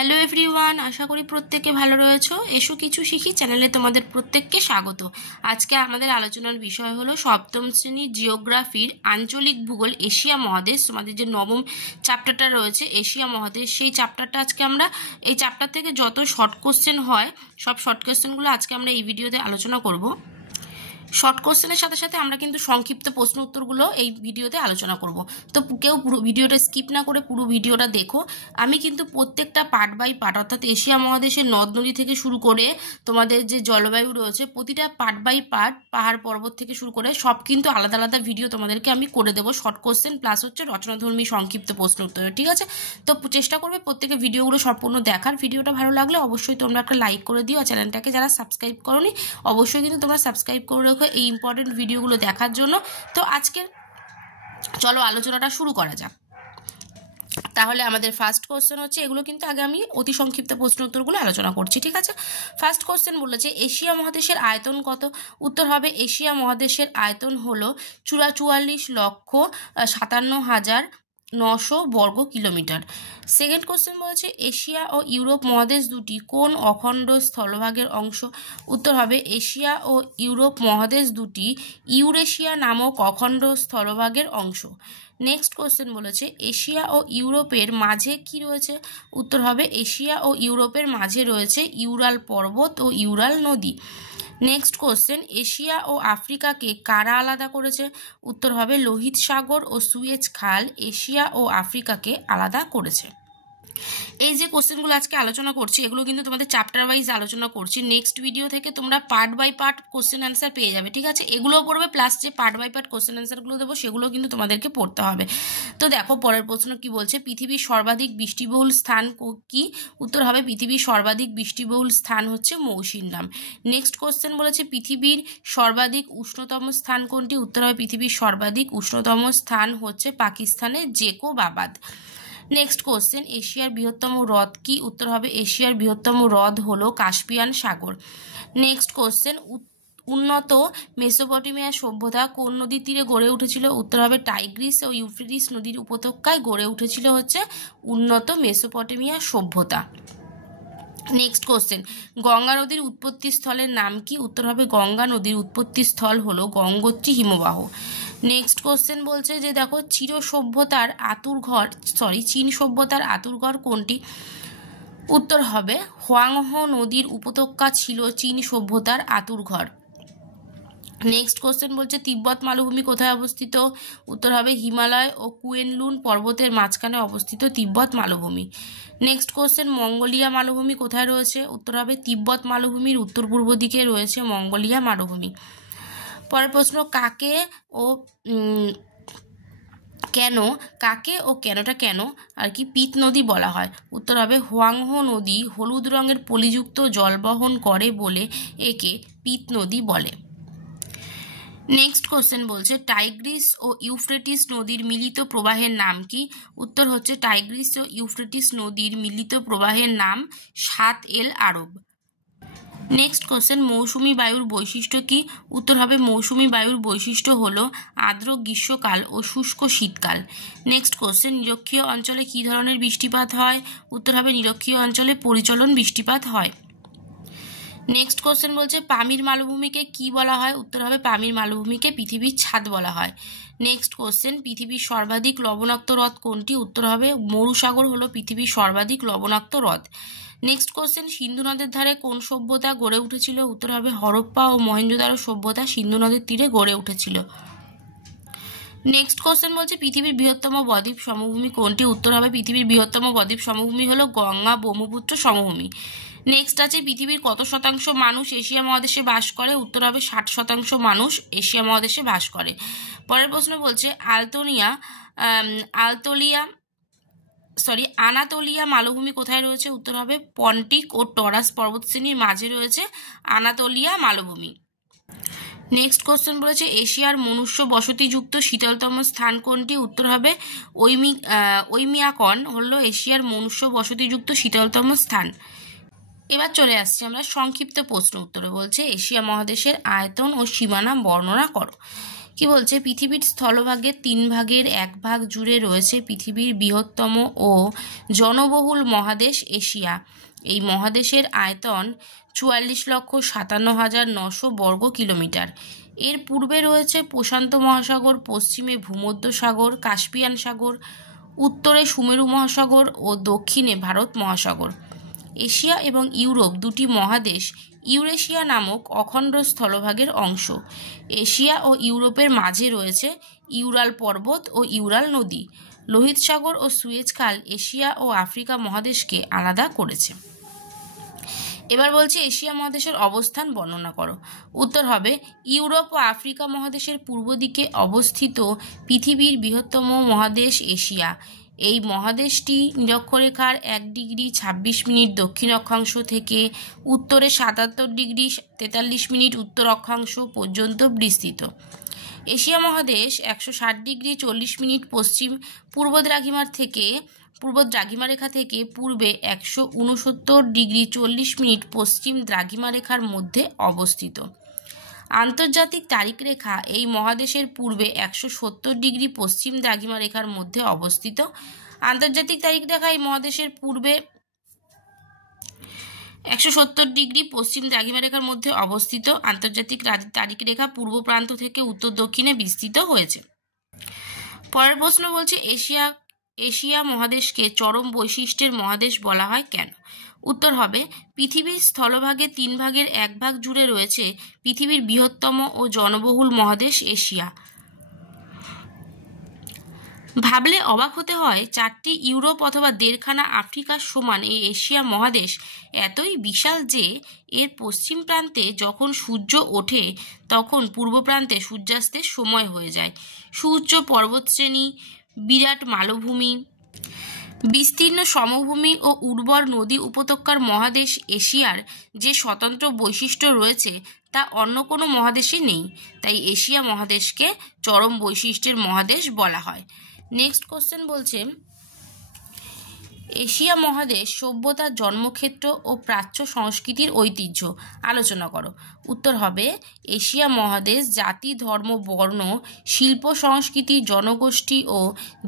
Hello everyone, আশা করি প্রত্যেকে ভালো রয়েছো। এসো কিছু শিখি চ্যানেলে তোমাদের প্রত্যেককে স্বাগত। আজকে আমাদের আলোচনার বিষয় হলো সপ্তম শ্রেণীর জিওগ্রাফির আঞ্চলিক ভূগোল এশিয়া মহাদেশ। তোমাদের যে নবম চ্যাপ্টারটা রয়েছে এশিয়া মহাদেশ, সেই চ্যাপ্টারটা আজকে আমরা এই চ্যাপ্টার থেকে যত শর্ট কোশ্চেন হয় সব শর্ট কোশ্চেনগুলো আজকে আমরা এই ভিডিওতে আলোচনা করব। শর্ট কোশ্চেনের সাথে সাথে আমরা কিন্তু সংক্ষিপ্ত প্রশ্ন উত্তরগুলো এই ভিডিওতে আলোচনা করব। তো কেউ পুরো ভিডিওটা স্কিপ না করে পুরো ভিডিওটা দেখো। আমি কিন্তু প্রত্যেকটা পার্ট বাই পার্ট, অর্থাৎ এশিয়া মহাদেশের নদ নদী থেকে শুরু করে তোমাদের যে জলবায়ু রয়েছে প্রতিটা পার্ট বাই পার্ট, পাহাড় পর্বত থেকে শুরু করে সব কিন্তু আলাদা আলাদা ভিডিও তোমাদেরকে আমি করে দেবো। শর্ট কোশ্চেন প্লাস হচ্ছে রচনাধর্মী সংক্ষিপ্ত প্রশ্ন উত্তর, ঠিক আছে? তো চেষ্টা করবে প্রত্যেকে ভিডিওগুলো সম্পূর্ণ দেখার। ভিডিওটা ভালো লাগলে অবশ্যই তোমরা একটা লাইক করে দিও। চ্যানেলটাকে যারা সাবস্ক্রাইব করোনি অবশ্যই কিন্তু তোমরা সাবস্ক্রাইব করে এই ইম্পর্টেন্ট ভিডিওগুলো দেখার জন্য। তো আজকে চলো আলোচনাটা শুরু করা যাক। তাহলে আমাদের ফার্স্ট কোশ্চেন হচ্ছে, এগুলো কিন্তু আগে আমি অতি সংক্ষিপ্ত প্রশ্ন উত্তরগুলো আলোচনা করছি, ঠিক আছে? ফার্স্ট কোশ্চেন বলেছে এশিয়া মহাদেশের আয়তন কত? উত্তর হবে এশিয়া মহাদেশের আয়তন হলো 44,57,900 বর্গ কিলোমিটার। সেকেন্ড কোশ্চেন বলেছে এশিয়া ও ইউরোপ মহাদেশ দুটি কোন অখণ্ড স্থলভাগের অংশ? উত্তর হবে এশিয়া ও ইউরোপ মহাদেশ দুটি ইউরেশিয়া নামক অখণ্ড স্থলভাগের অংশ। নেক্সট কোশ্চেন বলেছে এশিয়া ও ইউরোপের মাঝে কি রয়েছে? উত্তর হবে এশিয়া ও ইউরোপের মাঝে রয়েছে ইউরাল পর্বত ও ইউরাল নদী। নেক্সট কোশ্চেন এশিয়া ও আফ্রিকাকে কারা আলাদা করেছে? উত্তর হবে লোহিত সাগর ও সুয়েজ খাল এশিয়া ও আফ্রিকাকে আলাদা করেছে। এই যে কোশ্চেনগুলো আজকে আলোচনা করছি এগুলো কিন্তু তোমাদের চ্যাপ্টার ওয়াইজ আলোচনা করছি। নেক্সট ভিডিও থেকে তোমরা part by part question answer পেয়ে যাবে, ঠিক আছে? এগুলোও পড়বে, প্লাস যে পার্ট বাই পার্ট কোশ্চেন অ্যান্সারগুলো দেবো সেগুলো কিন্তু তোমাদেরকে পড়তে হবে। তো দেখো পরের প্রশ্ন কি বলছে, পৃথিবীর সর্বাধিক বৃষ্টিবহুল স্থান কি? উত্তর হবে পৃথিবীর সর্বাধিক বৃষ্টিবহুল স্থান হচ্ছে মৌসিন নাম। নেক্সট কোশ্চেন বলেছে পৃথিবীর সর্বাধিক উষ্ণতম স্থান কোনটি? উত্তর হবে পৃথিবীর সর্বাধিক উষ্ণতম স্থান হচ্ছে পাকিস্তানের জেকোবাবাদ। নেক্সট কোশ্চেন এশিয়ার বৃহত্তম হ্রদ কি? উত্তর হবে এশিয়ার বৃহত্তম হ্রদ হলো কাস্পিয়ান সাগর। নেক্সট কোশ্চেন উন্নত মেসোপটেমিয়া সভ্যতা কোন নদীর তীরে গড়ে উঠেছিল? উত্তর হবে টাইগ্রিস ও ইউফ্রেটিস নদীর উপত্যকায় গড়ে উঠেছিল হচ্ছে উন্নত মেসোপটেমিয়া সভ্যতা। নেক্সট কোশ্চেন গঙ্গা নদীর উৎপত্তি স্থলের নাম কি? উত্তর হবে গঙ্গা নদীর উৎপত্তি স্থল হলো গঙ্গোত্রী হিমবাহ। নেক্সট কোশ্চেন বলছে যে দেখো চীন সভ্যতার আতুরঘর কোনটি? উত্তর হবে হোয়াংহো নদীর উপত্যকা ছিল চীন সভ্যতার আতুরঘর। নেক্সট কোশ্চেন বলছে তিব্বত মালভূমি কোথায় অবস্থিত? উত্তর হবে হিমালয় ও কুয়েনলুন পর্বতের মাঝখানে অবস্থিত তিব্বত মালভূমি। নেক্সট কোশ্চেন মঙ্গোলিয়া মালভূমি কোথায় রয়েছে? উত্তর হবে তিব্বত মালভূমির উত্তর পূর্ব দিকে রয়েছে মঙ্গোলিয়া মালভূমি। পরের প্রশ্ন কাকে ও কেনটা কেন আর কি পিত নদী বলা হয়? উত্তর হবে হোয়াংহো নদী হলুদ রঙের পলিযুক্ত জল বহন করে বলে একে পিত নদী বলে। নেক্সট কোশ্চেন বলছে টাইগ্রিস ও ইউফ্রেটিস নদীর মিলিত প্রবাহের নাম কি? উত্তর হচ্ছে টাইগ্রিস ও ইউফ্রেটিস নদীর মিলিত প্রবাহের নাম সাত এল আরব। নেক্সট কোশ্চেন মৌসুমি বায়ুর বৈশিষ্ট্য কি? উত্তর হবে মৌসুমি বায়ুর বৈশিষ্ট্য হলো আর্দ্র গ্রীষ্মকাল ও শুষ্ক শীতকাল। নেক্সট কোশ্চেন নিরক্ষীয় অঞ্চলে কি ধরনের বৃষ্টিপাত হয়? উত্তর হবে নিরক্ষীয় অঞ্চলে পরিচলন বৃষ্টিপাত হয়। নেক্সট কোশ্চেন বলছে পামির মালভূমিকে কি বলা হয়? উত্তর হবে পামির মালভূমিকে পৃথিবীর ছাদ বলা হয়। নেক্সট কোশ্চেন পৃথিবীর সর্বাধিক লবণাক্ত হ্রদ কোনটি? উত্তর হবে মরুসাগর হলো পৃথিবীর সর্বাধিক লবণাক্ত হ্রদ। নেক্সট কোশ্চেন সিন্ধু নদের ধারে কোন সভ্যতা গড়ে উঠেছিল? উত্তর হবে হরপ্পা ও মহেঞ্জোদারো সভ্যতা সিন্ধু নদের তীরে গড়ে উঠেছিল। নেক্সট কোশ্চেন বলছে পৃথিবীর বৃহত্তম বদ্বীপ সমভূমি কোনটি? উত্তর হবে পৃথিবীর বৃহত্তম বদ্বীপ সমভূমি হলো গঙ্গা ব্রহ্মপুত্র সমভূমি। নেক্সট আছে পৃথিবীর কত শতাংশ মানুষ এশিয়া মহাদেশে বাস করে? উত্তর হবে 60% মানুষ এশিয়া মহাদেশে বাস করে। পরের প্রশ্ন বলছে আনাতোলিয়া মালভূমি কোথায় রয়েছে? উত্তর হবে পন্টিক ও টরাস পর্বতশ্রেণীর মাঝে রয়েছে আনাতোলিয়া মালভূমি। নেক্সট কোশ্চেন বলেছে এশিয়ার মনুষ্য বসতিযুক্ত শীতলতম স্থান কোনটি? উত্তর হবে ওইমিয়াকন হলো এশিয়ার মনুষ্য বসতিযুক্ত শীতলতম স্থান। এবার চলে আসছে আমরা সংক্ষিপ্ত প্রশ্ন উত্তরে। বলছে এশিয়া মহাদেশের আয়তন ও সীমানা বর্ণনা করো। কি বলছে, পৃথিবীর স্থলভাগের 3 ভাগের 1 ভাগ জুড়ে রয়েছে পৃথিবীর বৃহত্তম ও জনবহুল মহাদেশ এশিয়া। এই মহাদেশের আয়তন 44,57,900 বর্গ কিলোমিটার। এর পূর্বে রয়েছে প্রশান্ত মহাসাগর, পশ্চিমে ভূমধ্যসাগর, কাস্পিয়ান সাগর, উত্তরে সুমেরু মহাসাগর ও দক্ষিণে ভারত মহাসাগর। এশিয়া এবং ইউরোপ দুটি মহাদেশ ইউরেশিয়া নামক অখণ্ড স্থলভাগের অংশ। এশিয়া ও ইউরোপের মাঝে রয়েছে ইউরাল পর্বত ও ইউরাল নদী। লোহিত সাগর ও সুয়েজ খাল এশিয়া ও আফ্রিকা মহাদেশকে আলাদা করেছে। এবার বলছে এশিয়া মহাদেশের অবস্থান বর্ণনা করো। উত্তর হবে, ইউরোপ ও আফ্রিকা মহাদেশের পূর্ব দিকে অবস্থিত পৃথিবীর বৃহত্তম মহাদেশ এশিয়া। এই মহাদেশটি নিরক্ষরেখার 1 ডিগ্রি 26 মিনিট দক্ষিণ অক্ষাংশ থেকে উত্তরে 77 ডিগ্রি 43 মিনিট উত্তর অক্ষাংশ পর্যন্ত বিস্তৃত। এশিয়া মহাদেশ 160 ডিগ্রি 40 মিনিট পূর্ব দ্রাঘিমারেখা থেকে পূর্বে 169 ডিগ্রি 40 মিনিট পশ্চিম দ্রাঘিমারেখার মধ্যে অবস্থিত। আন্তর্জাতিক তারিখরেখা এই মহাদেশের পূর্বে 170 ডিগ্রি পশ্চিম দ্রাঘিমারেখার মধ্যে অবস্থিত। আন্তর্জাতিক তারিখরেখা এই মহাদেশের পূর্বে 170 ডিগ্রি পশ্চিম দ্রাঘিমারেখার মধ্যে অবস্থিত। আন্তর্জাতিক তারিখরেখা পূর্ব প্রান্ত থেকে উত্তর দক্ষিণে বিস্তৃত হয়েছে। পরের প্রশ্ন বলছে, এশিয়া মহাদেশকে চরম বৈশিষ্ট্যের মহাদেশ বলা হয় কেন? উত্তর হবে, পৃথিবীর স্থলভাগের 3 ভাগের 1 ভাগ জুড়ে রয়েছে পৃথিবীর বৃহত্তম ও জনবহুল মহাদেশ এশিয়া। ভাবলে অবাক হতে হয়, 4টি ইউরোপ অথবা 1.5খানা আফ্রিকার সমান এই এশিয়া মহাদেশ এতই বিশাল যে এর পশ্চিম প্রান্তে যখন সূর্য ওঠে তখন পূর্ব প্রান্তে সূর্যাস্তের সময় হয়ে যায়। সুউচ্চ পর্বতশ্রেণী, বিরাট মালভূমি, বিস্তীর্ণ সমভূমি ও উর্বর নদী উপত্যকার মহাদেশ এশিয়ার যে স্বতন্ত্র বৈশিষ্ট্য রয়েছে তা অন্য কোনো মহাদেশে নেই। তাই এশিয়া মহাদেশকে চরম বৈশিষ্ট্যের মহাদেশ বলা হয়। নেক্সট কোশ্চেন বলছে, এশিয়া মহাদেশ সভ্যতার জন্মক্ষেত্র ও প্রাচ্য সংস্কৃতির ঐতিহ্য আলোচনা করো। উত্তর হবে, এশিয়া মহাদেশ জাতি, ধর্ম, বর্ণ, শিল্প, সংস্কৃতি, জনগোষ্ঠী ও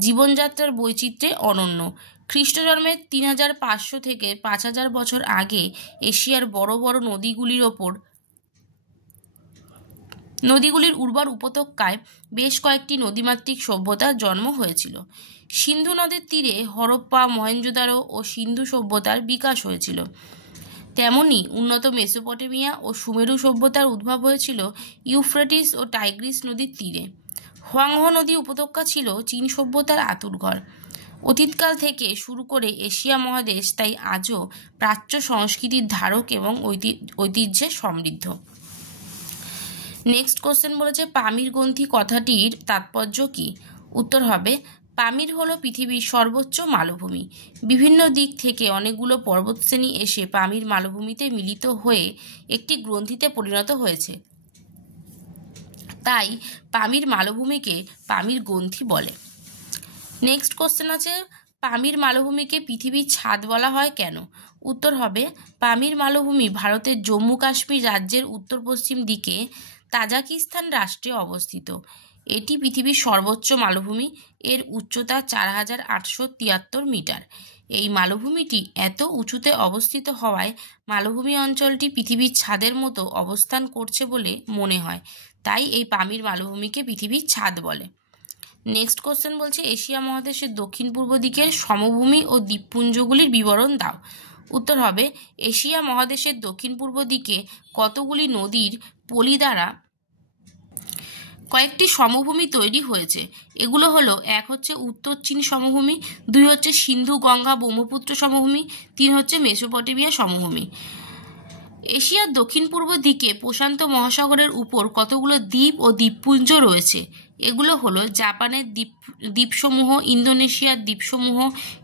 জীবনযাত্রার বৈচিত্র্যে অনন্য। খ্রিস্টজন্মের 3500 থেকে 5000 বছর আগে এশিয়ার বড় বড় নদীগুলির উর্বর উপত্যকায় বেশ কয়েকটি নদীমাতৃক সভ্যতার জন্ম হয়েছিল। সিন্ধু নদের তীরে হরপ্পা, মহেঞ্জোদারো ও সিন্ধু সভ্যতার বিকাশ হয়েছিল। তেমনি উন্নত মেসোপটেমিয়া ও সুমেরু সভ্যতার উদ্ভব হয়েছিল ইউফ্রেটিস ও টাইগ্রিস নদীর তীরে। হোয়াংহো নদী উপত্যকা ছিল চীন সভ্যতার আঁতুড়ঘর। অতীতকাল থেকে শুরু করে এশিয়া মহাদেশ তাই আজও প্রাচ্য সংস্কৃতির ধারক এবং ঐতিহ্যে সমৃদ্ধ। নেক্সট কোশ্চেন বলেছে, পামির গ্রন্থি কথাটির তাৎপর্য কি? উত্তর হবে, পামির হলো পৃথিবীর সর্বোচ্চ মালভূমি। বিভিন্ন দিক থেকে অনেকগুলো পর্বতশ্রেণী এসে পামির মালভূমিতে মিলিত হয়ে একটি গ্রন্থিতে পরিণত হয়েছে। তাই পামির মালভূমিকে পামির গ্রন্থি বলে। নেক্সট কোশ্চেন আছে, পামির মালভূমিকে পৃথিবীর ছাদ বলা হয় কেন? উত্তর হবে, পামির মালভূমি ভারতের জম্মু কাশ্মীর রাজ্যের উত্তর পশ্চিম দিকে তাজিকিস্তান রাষ্ট্রে অবস্থিত। এটি পৃথিবীর সর্বোচ্চ মালভূমি। এর উচ্চতা 4873 মিটার। এই মালভূমিটি এত উঁচুতে অবস্থিত হওয়ায় মালভূমি অঞ্চলটি পৃথিবীর ছাদের মতো অবস্থান করছে বলে মনে হয়। তাই এই পামির মালভূমিকে পৃথিবীর ছাদ বলে। নেক্সট কোশ্চেন বলছে, এশিয়া মহাদেশের দক্ষিণ পূর্ব দিকের সমভূমি ও দ্বীপপুঞ্জগুলির বিবরণ দাও। উত্তর হবে, এশিয়া মহাদেশের দক্ষিণ পূর্ব দিকে কতগুলি নদীর পলি দ্বারা কয়েকটি সমভূমি তৈরি হয়েছে। এগুলো হলো, 1 হচ্ছে উত্তর চীন সমভূমি, 2 হচ্ছে সিন্ধু গঙ্গা ব্রহ্মপুত্র সমভূমি, 3 হচ্ছে মেসোপটেমিয়া সমভূমি। এশিয়ার দক্ষিণ পূর্ব দিকে প্রশান্ত মহাসাগরের উপর কতগুলো দ্বীপ ও দ্বীপপুঞ্জ রয়েছে। এগুলো হলো জাপানের দ্বীপসমূহ, ইন্দোনেশিয়ার দ্বীপসমূহ,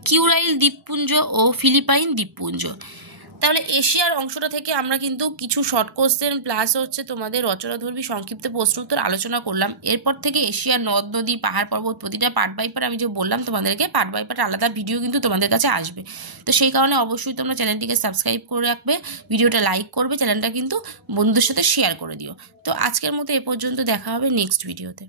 কিউরাইল দ্বীপপুঞ্জ ও ফিলিপাইন দ্বীপপুঞ্জ। তাহলে এশিয়ার অংশটা থেকে আমরা কিন্তু কিছু শর্ট কোশ্চেন প্লাস হচ্ছে তোমাদের রচনাধর্মী সংক্ষিপ্ত প্রশ্ন উত্তর আলোচনা করলাম। এরপর থেকে এশিয়ার নদ নদী পাহাড় পর্বত প্রতিটা পার্ট বাই পার্ট আমি যে বললাম তোমাদেরকে পার্ট বাই পার্ট আলাদা ভিডিও কিন্তু তোমাদের কাছে আসবে। তো সেই কারণে অবশ্যই তোমরা চ্যানেলটিকে সাবস্ক্রাইব করে রাখবে, ভিডিওটা লাইক করবে, চ্যানেলটা কিন্তু বন্ধুদের সাথে শেয়ার করে দিও। তো আজকের মতো এ পর্যন্ত, দেখা হবে নেক্সট ভিডিওতে।